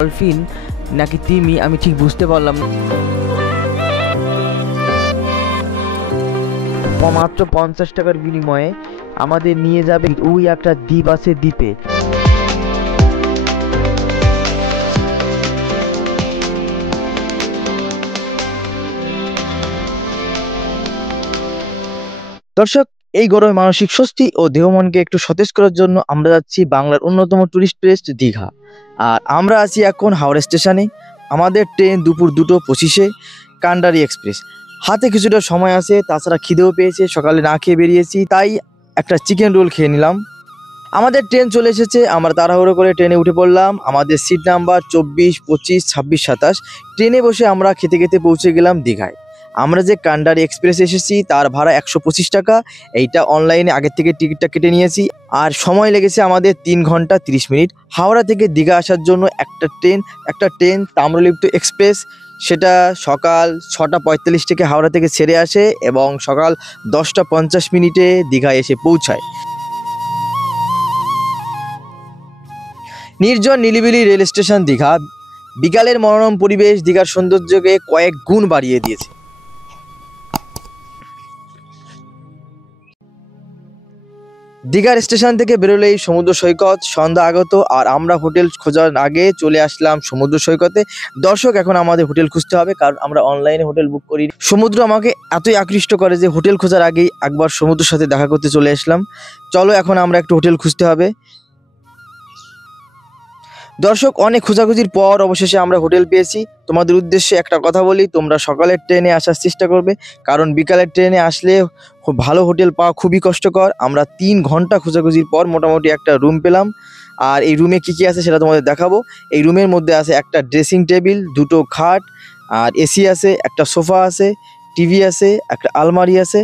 Dolphin নাকি তিমি আমি ঠিক বুঝতে পারলাম না। মাত্র 50 টাকার বিনিময়ে আমাদের নিয়ে যাবে ওই একটা দ্বীপ আছে, দ্বীপে। দর্শক, এই গরমে মানসিক স্বস্তি ও দেহ মনকে একটু সতেজ করার জন্য আমরা যাচ্ছি বাংলার অন্যতম টুরিস্ট প্লেস দীঘা। আর আমরা আছি এখন হাওড়া স্টেশনে। আমাদের ট্রেন দুপুর 2:25-এ, কান্ডারি এক্সপ্রেস। হাতে কিছুটা সময় আছে, তাছাড়া খিদেও পেয়েছে, সকালে না খেয়ে বেরিয়েছি, তাই একটা চিকেন রোল খেয়ে নিলাম। আমাদের ট্রেন চলে এসেছে, আমরা তাড়াহুড়ো করে ট্রেনে উঠে পড়লাম। আমাদের সিট নাম্বার 24, 25, 26, 27। ট্রেনে বসে আমরা খেতে খেতে পৌঁছে গেলাম দীঘায়। আমরা যে কান্ডারি এক্সপ্রেস এসেছি তার ভাড়া 125 টাকা। এইটা অনলাইনে আগের থেকে টিকিটটা কেটে নিয়েছি। আর সময় লেগেছে আমাদের 3 ঘন্টা 30 মিনিট। হাওড়া থেকে দীঘা আসার জন্য একটা ট্রেন তাম্রলিপ্ত এক্সপ্রেস, সেটা সকাল 6:45 থেকে হাওড়া থেকে ছেড়ে আসে এবং সকাল 10:50 দীঘায় এসে পৌঁছায়। নির্জন নিলিবিলি রেল স্টেশন দীঘা। বিকালের মনোরম পরিবেশ দীঘার সৌন্দর্যকে কয়েক গুণ বাড়িয়ে দিয়েছে। দীঘার স্টেশন থেকে বেরোলেই সমুদ্র সৈকত। সন্ধ্যা আগত আর আমরা হোটেল খোঁজার আগে চলে আসলাম সমুদ্র সৈকতে। দর্শক, এখন আমাদের হোটেল খুঁজতে হবে, কারণ আমরা অনলাইনে হোটেল বুক করি। সমুদ্র আমাকে এতই আকৃষ্ট করে যে হোটেল খোঁজার আগেই একবার সমুদ্রের সাথে দেখা করতে চলে আসলাম। চলো, এখন আমরা একটু হোটেল খুঁজতে হবে। দর্শক, অনেক খোঁজাখুঁজির পর অবশেষে আমরা হোটেল পেয়েছি। তোমাদের উদ্দেশ্যে একটা কথা বলি, তোমরা সকালের ট্রেনে আসার চেষ্টা করবে, কারণ বিকালের ট্রেনে আসলে খুব ভালো হোটেল পাওয়া খুবই কষ্টকর। আমরা 3 ঘন্টা খোঁজাখুঁজির পর মোটামুটি একটা রুম পেলাম। আর এই রুমে কী কী আছে সেটা তোমাদের দেখাবো। এই রুমের মধ্যে আছে একটা ড্রেসিং টেবিল, 2টো খাট, আর এসি আছে, একটা সোফা আছে, টিভি আছে, একটা আলমারি আছে।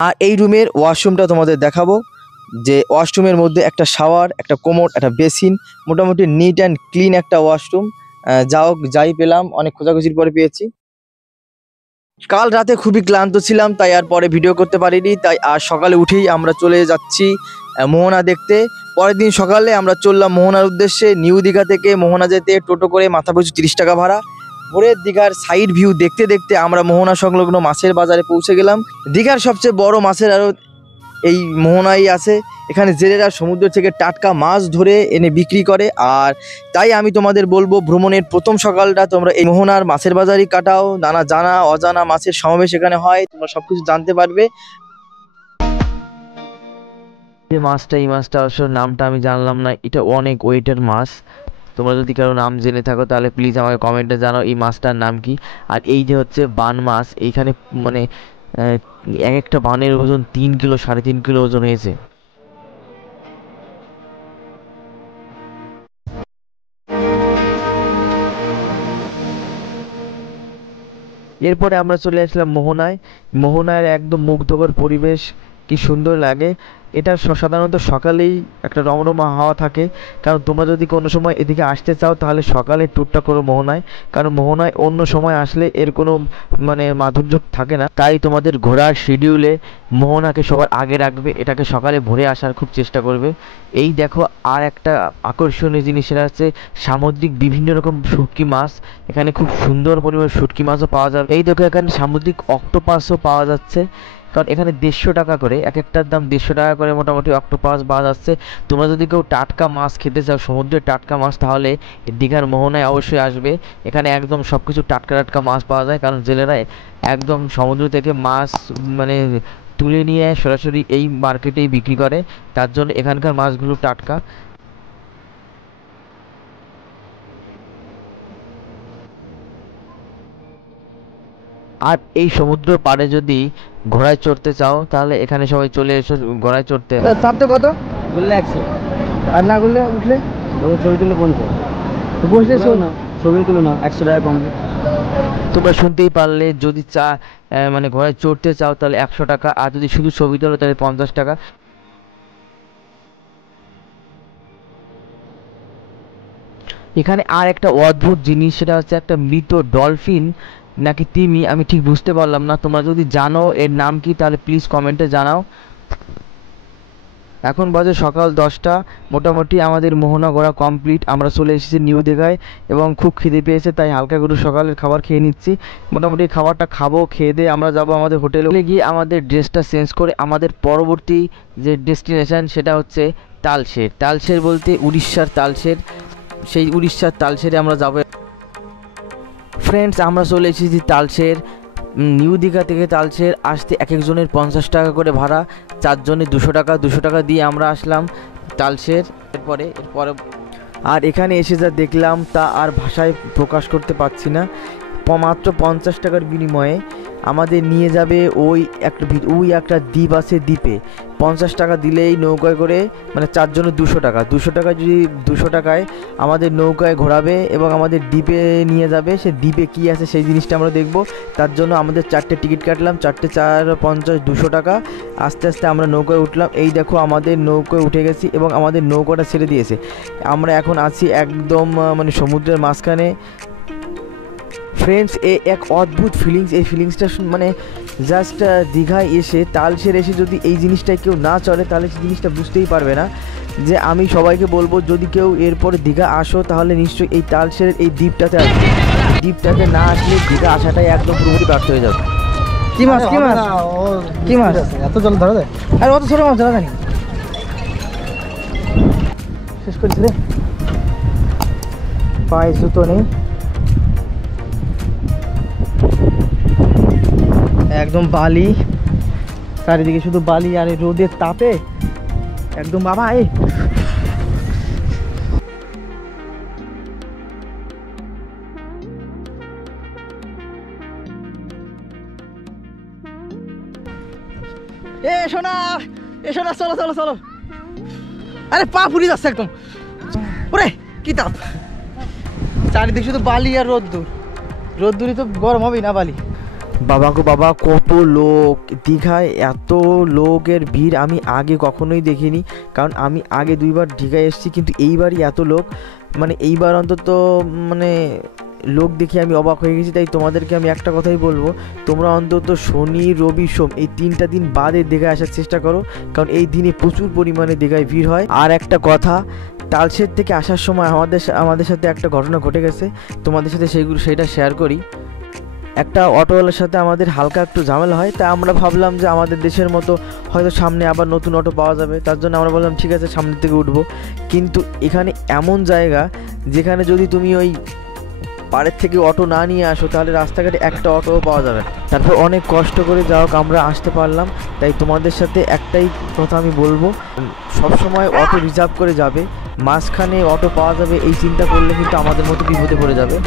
আর এই রুমের ওয়াশরুমটা তোমাদের দেখাবো, যে ওয়াশরুমের মধ্যে একটা শাওয়ার, একটা কোমোড, একটা বেসিন, মোটামুটি নিট অ্যান্ড ক্লিন একটা ওয়াশরুম। যাই পেলাম, অনেক খোঁজাখুঁজির পরে পেয়েছি। কাল রাতে খুবই ক্লান্ত ছিলাম, তাই আর পরে ভিডিও করতে পারিনি। তাই আজ সকালে উঠেই আমরা চলে যাচ্ছি মোহনা দেখতে। পরের দিন সকালে আমরা চললাম মোহনার উদ্দেশ্যে। নিউ দীঘা থেকে মোহনা যেতে টোটো করে মাথাপিছু 30 টাকা ভাড়া। ভোরের দীঘার সাইড ভিউ দেখতে দেখতে আমরা মোহনা সংলগ্ন মাছের বাজারে পৌঁছে গেলাম। দীঘার সবচেয়ে বড় মাছের আড়ত এই মোহনাই আছে। এখানে জেলেরা সমুদ্র থেকে টাটকা মাছ ধরে এনে বিক্রি করে। আর তাই আমি তোমাদের বলবো, ভ্রমণের প্রথম সকালটা তোমরা এই মোহনার মাছের বাজারই কাটাও। নানা জানা অজানা মাছের সমাবেশ এখানে হয়, তোমরা সবকিছু জানতে পারবে। যে মাছটা, এই মাছটা আসলে নামটা আমি জানলাম না, এটা অনেক ওয়েটের মাছ। তোমরা যদি কারো নাম জেনে থাকো তাহলে প্লিজ আমাকে কমেন্টে জানাও এই মাছটার নাম কি। আর এই যে হচ্ছে বান মাছ, এইখানে মানে এক একটা বানের ওজন 3 কিলো, 3.5 কিলো ওজন হয়েছে। এরপরে আমরা চলে আসলাম মোহনায়। মোহনায় একদম মুগ্ধকর পরিবেশ, কি সুন্দর লাগে। এটা সাধারণত সকালেই একটা রমরমা হাওয়া থাকে। কারণ তোমরা যদি কোনো সময় এদিকে আসতে চাও তাহলে সকালে ট্যুরটা করো মোহনায়, কারণ মোহনায় অন্য সময় আসলে এর কোনো মানে মাধুর্য থাকে না। তাই তোমাদের ঘোরার শিডিউলে মোহনাকে সবার আগে রাখবে, এটাকে সকালে ভোরে আসার খুব চেষ্টা করবে। এই দেখো, আর একটা আকর্ষণীয় জিনিস, সেটা হচ্ছে সামুদ্রিক বিভিন্ন রকম শুটকি মাছ। এখানে খুব সুন্দর পরিমাণ শুটকি মাছও পাওয়া যাবে। এই দেখো, এখানে সামুদ্রিক অক্টোপাসও পাওয়া যাচ্ছে, কারণ এখানে 150 টাকা করে, এক একটার দাম 150 টাকা করে মোটামুটি অক্টোপাস পাওয়া যাচ্ছে। তোমরা যদি কেউ টাটকা মাছ খেতে চাও, সমুদ্রের টাটকা মাছ, তাহলে দীঘার মোহনায় অবশ্যই আসবে। এখানে একদম সব কিছু টাটকা টাটকা মাছ পাওয়া যায়, কারণ জেলেরা একদম সমুদ্র থেকে মাছ মানে তুলে নিয়ে সরাসরি এই মার্কেটেই বিক্রি করে, তার জন্য এখানকার মাছগুলো টাটকা। আর এই সমুদ্র পাড়ে যদি ঘোড়ায় চড়তে চাও তাহলে এখানে সবাই চলে এসো ঘোড়ায় চড়তে। চাপতে কত বললে? 100। আর না করলে উঠলে ছবি তুলে 50। বসলে না, ছবি তুলো না, 100 টাকা কমবে। তোমরা শুনতেই পারলে, যদি মানে ঘোড়ায় চড়তে চাও তাহলে 100 টাকা, আর যদি শুধু ছবি তোলো তাহলে 50 টাকা। এখানে আর একটা অদ্ভুত জিনিস, সেটা হচ্ছে একটা মৃত ডলফিন নাকি তিমি আমি ঠিক বুঝতে পারলাম না। তোমরা যদি জানো এর নাম কি তাহলে প্লিজ কমেন্টে জানাও। এখন বাজে সকাল 10টা। মোটামুটি আমাদের মোহনা ঘোরা কমপ্লিট। আমরা চলে এসেছি নিউ দীঘায় এবং খুব খিদে পেয়েছে, তাই হালকা করে সকালের খাবার খেয়ে নিচ্ছি। মোটামুটি খাবারটা খাবো, খেয়ে দিয়ে আমরা যাব আমাদের হোটেলে গিয়ে আমাদের ড্রেসটা চেঞ্জ করে আমাদের পরবর্তী যে ডেস্টিনেশন সেটা হচ্ছে তালশের। তালশের বলতে উড়িষ্যার তালশের, সেই উড়িষ্যার তালশেরে আমরা যাব। ফ্রেন্ডস, আমরা চলে এসেছি তালশের। নিউ দীঘা থেকে তালশের আসতে এক একজনের 50 টাকা করে ভাড়া, 4 জনে 200 টাকা। 200 টাকা দিয়ে আমরা আসলাম তালশের। এরপরে আর এখানে এসে যা দেখলাম তা আর ভাষায় প্রকাশ করতে পারছি না। মাত্র 50 টাকার বিনিময়ে আমাদের নিয়ে যাবে ওই একটা দ্বীপ আছে, দ্বীপে 50 টাকা দিলেই নৌকায় করে, মানে 4 জনে 200 টাকা। 200 টাকা যদি 200 টাকায় আমাদের নৌকায় ঘোরাবে এবং আমাদের দ্বীপে নিয়ে যাবে। সে দ্বীপে কী আছে সেই জিনিসটা আমরা দেখব। তার জন্য আমাদের 4টে টিকিট কাটলাম, 4টে 4 50 200 টাকা। আস্তে আস্তে আমরা নৌকায় উঠলাম। এই দেখো আমাদের নৌকায় উঠে গেছি এবং আমাদের নৌকাটা ছেড়ে দিয়েছে। আমরা এখন আছি একদম মানে সমুদ্রের মাঝখানে। ফ্রেন্ডস, এক অদ্ভুত ফিলিংস। এই ফিলিংসটা মানে জাস্ট দীঘায় এসে, তালশের এসে যদি এই জিনিসটায় কেউ না চড়ে তাহলে সেই জিনিসটা বুঝতেই পারবে না। যে আমি সবাইকে বলবো, যদি কেউ এরপরে দীঘা আসো তাহলে নিশ্চয়ই এই তালশের এই দ্বীপটাতে আসবে। দ্বীপটাতে না আসলে দীঘা আসাটাই একদম পুরোপুরি ব্যর্থ হয়ে যাবে। কি মাছ কি মাছ এত জল ধরা যায়? আর অত ছোট মাছ ধরা জানি শেষ করেছি রে, পায়ে জুতো নেই, একদম বালি, চারিদিকে শুধু বালি আর এই রোদের তাপে একদম বাবা এসো না চলো চলো চলো। আরে পা পুড়ে যাচ্ছে একদম, ওরে কি তাপ! চারিদিকে শুধু বালি আর রোদ্দুরই তো গরম হবেই না বালি। বাবা গো বাবা, কত লোক! দীঘায় এত লোকের ভিড় আমি আগে কখনোই দেখিনি। কারণ আমি আগে 2বার দীঘায় এসেছি, কিন্তু এইবারই এত লোক। মানে এইবার অন্তত মানে লোক দেখে আমি অবাক হয়ে গেছি। তাই তোমাদেরকে আমি একটা কথাই বলবো, তোমরা অন্তত শনি রবি সোম এই 3টা দিন বাদে দীঘায় আসার চেষ্টা করো, কারণ এই দিনে প্রচুর পরিমাণে দীঘায় ভিড় হয়। আর একটা কথা, তালশের থেকে আসার সময় আমাদের সাথে একটা ঘটনা ঘটে গেছে, তোমাদের সাথে সেটা শেয়ার করি। একটা অটোওয়ালার সাথে আমাদের হালকা একটু ঝামেলা হয়। তাই আমরা ভাবলাম যে আমাদের দেশের মতো হয়তো সামনে আবার নতুন অটো পাওয়া যাবে, তার জন্য আমরা বললাম ঠিক আছে সামনের থেকে উঠবো। কিন্তু এখানে এমন জায়গা যেখানে যদি তুমি ওই পাড়ের থেকে অটো না নিয়ে আসো তাহলে রাস্তাঘাটে একটা অটোও পাওয়া যাবে না। তারপর অনেক কষ্ট করে যা হোক আমরা আসতে পারলাম। তাই তোমাদের সাথে একটাই কথা আমি বলবো, সবসময় অটো রিজার্ভ করে যাবে। মাঝখানে অটো পাওয়া যাবে এই চিন্তা করলে কিন্তু আমাদের মতো বিপদে পড়ে যাবে।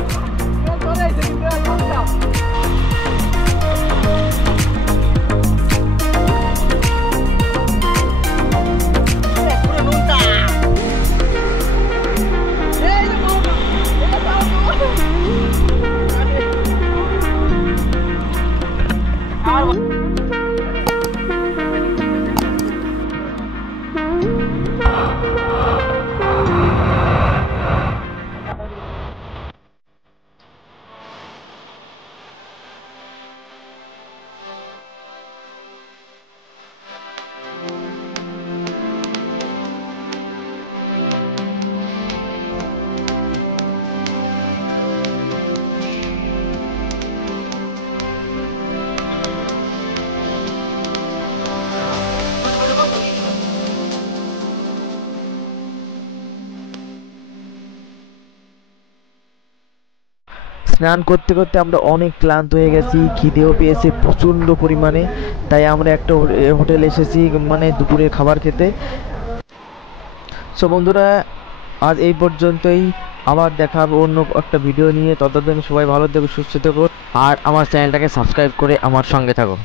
স্নান করতে করতে আমরা অনেক ক্লান্ত হয়ে গেছি, খিদেও পেয়েছে প্রচণ্ড পরিমাণে। তাই আমরা একটা হোটেলে এসেছি মানে দুপুরের খাবার খেতে। সো বন্ধুরা, আজ এই পর্যন্তই। আবার দেখা হবে অন্য একটা ভিডিও নিয়ে। ততদিন সবাই ভালো থেকো, সুস্থ থেকো, আর আমার চ্যানেলটাকে সাবস্ক্রাইব করে আমার সঙ্গে থাকো।